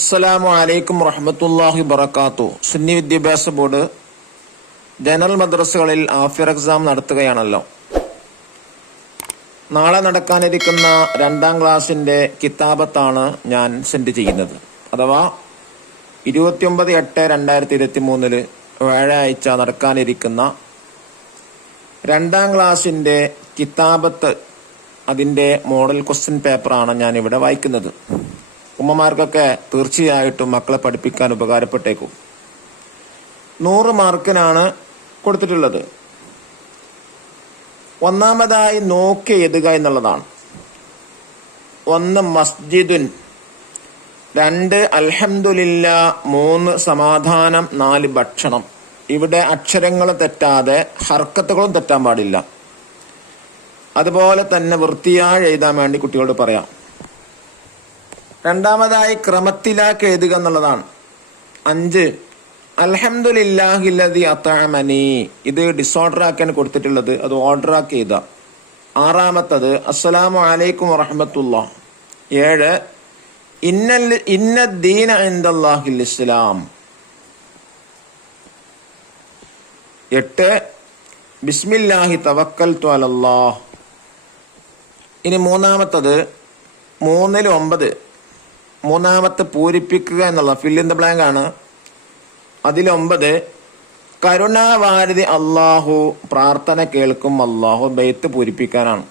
അസ്സലാമു അലൈക്കും വറഹമത്തല്ലാഹി വബറകാത്തു. സുന്നി വിദ്യാഭ്യാസ ബോർഡ് ജനറൽ മദ്രസകളിൽ ആഫിയർ എക്സാം നടത്തുകയാണല്ലോ. നാളെ നടക്കാനിരിക്കുന്ന രണ്ടാം ക്ലാസ്സിന്റെ കിതാബത്താണ് ഞാൻ സെൻഡ് ചെയ്യുന്നത്. അഥവാ ഇരുപത്തിയൊമ്പത് എട്ട് രണ്ടായിരത്തി ഇരുപത്തി മൂന്നിൽ വ്യാഴാഴ്ച നടക്കാനിരിക്കുന്ന രണ്ടാം ക്ലാസ്സിന്റെ കിതാബത്ത് അതിന്റെ മോഡൽ ക്വസ്റ്റ്യൻ പേപ്പറാണ് ഞാൻ ഇവിടെ വായിക്കുന്നത്. ഉമ്മമാർക്കൊക്കെ തീർച്ചയായിട്ടും മക്കളെ പഠിപ്പിക്കാൻ ഉപകാരപ്പെട്ടേക്കും. നൂറ് മാർക്കിനാണ് കൊടുത്തിട്ടുള്ളത്. ഒന്നാമതായി നോക്കി എഴുതുക എന്നുള്ളതാണ്. ഒന്ന് മസ്ജിദുൻ രണ്ട് അൽഹംദുലില്ല മൂന്ന് സമാധാനം നാല് ഭക്ഷണം. ഇവിടെ അക്ഷരങ്ങൾ തെറ്റാതെ ഹർക്കത്തുകളും തെറ്റാൻ പാടില്ല. അതുപോലെ തന്നെ വൃത്തിയായി എഴുതാൻ വേണ്ടി കുട്ടികളോട് പറയാം. രണ്ടാമതായി ക്രമത്തിലാക്കി എഴുതുക എന്നുള്ളതാണ്. അഞ്ച് അൽഹംദുലില്ലാഹില്ലതി അത്താമനി ഇത് ഡിസോർഡർ ആക്കാൻ കൊടുത്തിട്ടുള്ളത്. അത് ഓർഡർ ആക്കി എഴുതുക. ആറാമത്തത് അസ്സലാമു അലൈക്കും വറഹമത്തുള്ള. ഏഴ് ഇന്നൽ ഇന്ന ഇസ്ലാം. എട്ട് ബിസ്മില്ലാഹി തവക്കൽ അലല്ലാഹ്. ഇനി മൂന്നാമത്തത് മൂന്നിൽ ഒമ്പത് മൂന്നാമത്തെ പൂരിപ്പിക്കുക എന്നുള്ള ഫിൽ ഇൻ ദ ബ്ലാങ്ക് ആണ്. അതിലൊമ്പത് കരുണാവാരതി അള്ളാഹു പ്രാർത്ഥന കേൾക്കും അള്ളാഹു ബെയ്ത്ത് പൂരിപ്പിക്കാനാണ്.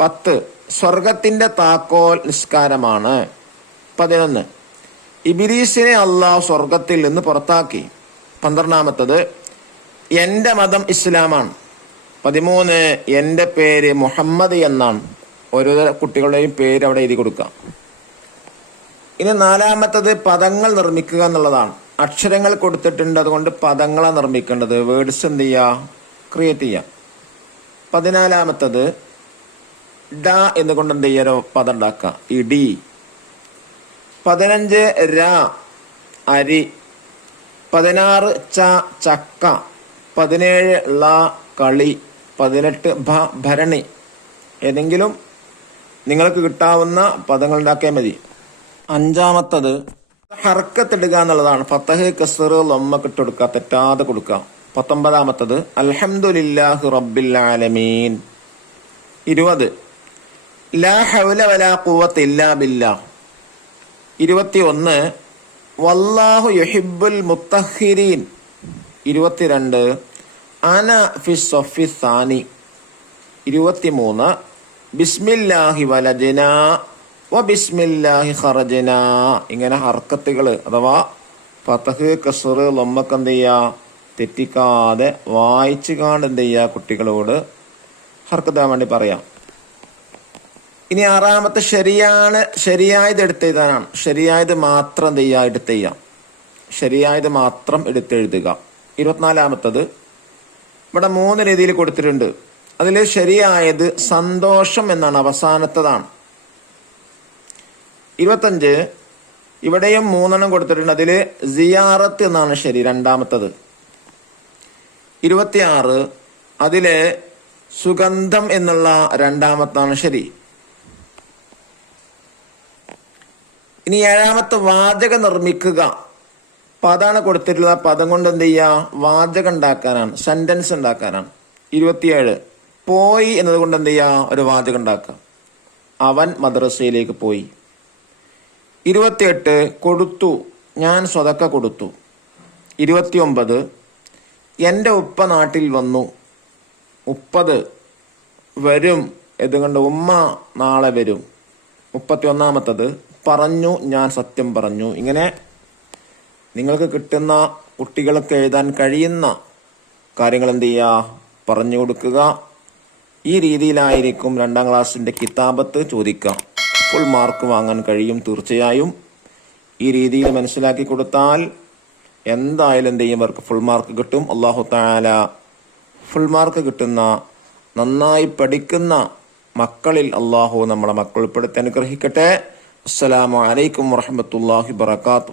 പത്ത് സ്വർഗത്തിന്റെ താക്കോൽ നിസ്കാരമാണ്. പതിനൊന്ന് ഇബിരീസിനെ അള്ളാഹു സ്വർഗത്തിൽ നിന്ന് പുറത്താക്കി. പന്ത്രണ്ടാമത്തത് എന്റെ മതം ഇസ്ലാമാണ്. പതിമൂന്ന് എന്റെ പേര് മുഹമ്മദ് എന്നാണ്. ഓരോ കുട്ടികളുടെയും പേര് അവിടെ എഴുതി കൊടുക്കാം. ഇനി നാലാമത്തത് പദങ്ങൾ നിർമ്മിക്കുക എന്നുള്ളതാണ്. അക്ഷരങ്ങൾ കൊടുത്തിട്ടുണ്ട് അതുകൊണ്ട് പദങ്ങളാണ് നിർമ്മിക്കേണ്ടത്. വേർഡ്സ് എന്ത് ചെയ്യുക ക്രിയേറ്റ് ചെയ്യാം. പതിനാലാമത്തത് ഡ എന്നുകൊണ്ട് എന്ത് ചെയ്യാനോ പദം ഉണ്ടാക്കുക. ഇടി പതിനഞ്ച് ര അരി. പതിനാറ് ച ചക്ക. പതിനേഴ് ള കളി. പതിനെട്ട് ഭ ഭരണി. ഏതെങ്കിലും നിങ്ങൾക്ക് കിട്ടാവുന്ന പദങ്ങൾ ഉണ്ടാക്കിയാൽ മതി. അഞ്ചാമത്തത് ഹർക്കത്തിടുക എന്നുള്ളതാണ്. ഫത്തഹ് കസർ ലൊമ്മക്ക് ഇട്ടെടുക്കുക തെറ്റാതെ കൊടുക്കുക. പത്തൊമ്പതാമത്തത് അൽഹംദുലില്ലാഹി റബ്ബിൽ ആലമീൻ. ഇരുപത്. ലാ ഹൗല വലാ ഖുവത്ത് ഇല്ലാ ബില്ലാ ഇരുപത്തി ഒന്ന് വല്ലാഹു യുഹിബുൽ മുത്തഹിരീൻ ഇരുപത്തിരണ്ട്. അന ഫി സഫി സാനി. ഇരുപത്തിമൂന്ന്. ബിസ്മില്ലാഹി വലജന. ഖറജന. ഇങ്ങനെ ഹർക്കത്തുകൾ അഥവാ ഫതഹ് കസർ ലൊമ്മക്ക് എന്ത് ചെയ്യുക തെറ്റിക്കാതെ വായിച്ചു കാണ്ട് എന്ത് ചെയ്യുക കുട്ടികളോട് ഹർക്കത്താൻ വേണ്ടി പറയാം. ഇനി ആറാമത്തെ ശരിയാണ് ശരിയായത് എടുത്തെഴുതാനാണ്. ശരിയായത് മാത്രം എന്ത് ചെയ്യുക എടുത്തെയ്യാം. ശരിയായത് മാത്രം എടുത്തെഴുതുക. ഇരുപത്തിനാലാമത്തത് ഇവിടെ മൂന്ന് രീതിയിൽ കൊടുത്തിട്ടുണ്ട്. അതിൽ ശരിയായത് സന്തോഷം എന്നാണ് അവസാനത്തതാണ്. ഇരുപത്തഞ്ച്. ഇവിടെയും മൂന്നെണ്ണം കൊടുത്തിട്ടുണ്ട്. അതിൽ സിയാറത്ത് എന്നാണ് ശരി രണ്ടാമത്തത്. ഇരുപത്തിയാറ്. അതിലെ സുഗന്ധം എന്നുള്ള രണ്ടാമത്താണ് ശരി. ഇനി ഏഴാമത്തെ വാചകം നിർമ്മിക്കുക. പദാണ് കൊടുത്തിട്ടുള്ള പദം കൊണ്ട് എന്ത് ചെയ്യുക? വാചകം ഉണ്ടാക്കാനാണ്. സെന്റൻസ് ഉണ്ടാക്കാനാണ്. ഇരുപത്തിയേഴ്. പോയി എന്നതുകൊണ്ട് എന്ത് ചെയ്യുക? ഒരു വാചകം ഉണ്ടാക്കുക. അവൻ മദ്രസയിലേക്ക് പോയി. ഇരുപത്തിയെട്ട് കൊടുത്തു. ഞാൻ സ്വതക്ക കൊടുത്തു. ഇരുപത്തിയൊമ്പത്. എന്റെ ഉപ്പ നാട്ടിൽ വന്നു. മുപ്പത് വരും. എന്തുകൊണ്ട് ഉമ്മ നാളെ വരും. മുപ്പത്തി ഒന്നാമത്തത് പറഞ്ഞു. ഞാൻ സത്യം പറഞ്ഞു. ഇങ്ങനെ നിങ്ങൾക്ക് കിട്ടുന്ന കുട്ടികൾക്ക് എഴുതാൻ കഴിയുന്ന കാര്യങ്ങൾ എന്ത് ചെയ്യുക? പറഞ്ഞു കൊടുക്കുക. ഈ രീതിയിലായിരിക്കും രണ്ടാം ക്ലാസ്സിന്റെ കിതാബത്ത് ചോദിക്കുക. ഫുൾ മാർക്ക് വാങ്ങാൻ കഴിയും തീർച്ചയായും. ഈ രീതിയിൽ മനസ്സിലാക്കി കൊടുത്താൽ എന്തായാലും എന്ത് ചെയ്യും? അവർക്ക് ഫുൾ മാർക്ക് കിട്ടും. അള്ളാഹു താല ഫുൾ മാർക്ക് കിട്ടുന്ന നന്നായി പഠിക്കുന്ന മക്കളിൽ അള്ളാഹു നമ്മളെ മക്കൾ ഉൾപ്പെടുത്തി അനുഗ്രഹിക്കട്ടെ. അസ്സലാമു അലൈക്കും വറഹമത്തല്ലാഹി വബർക്കാത്തു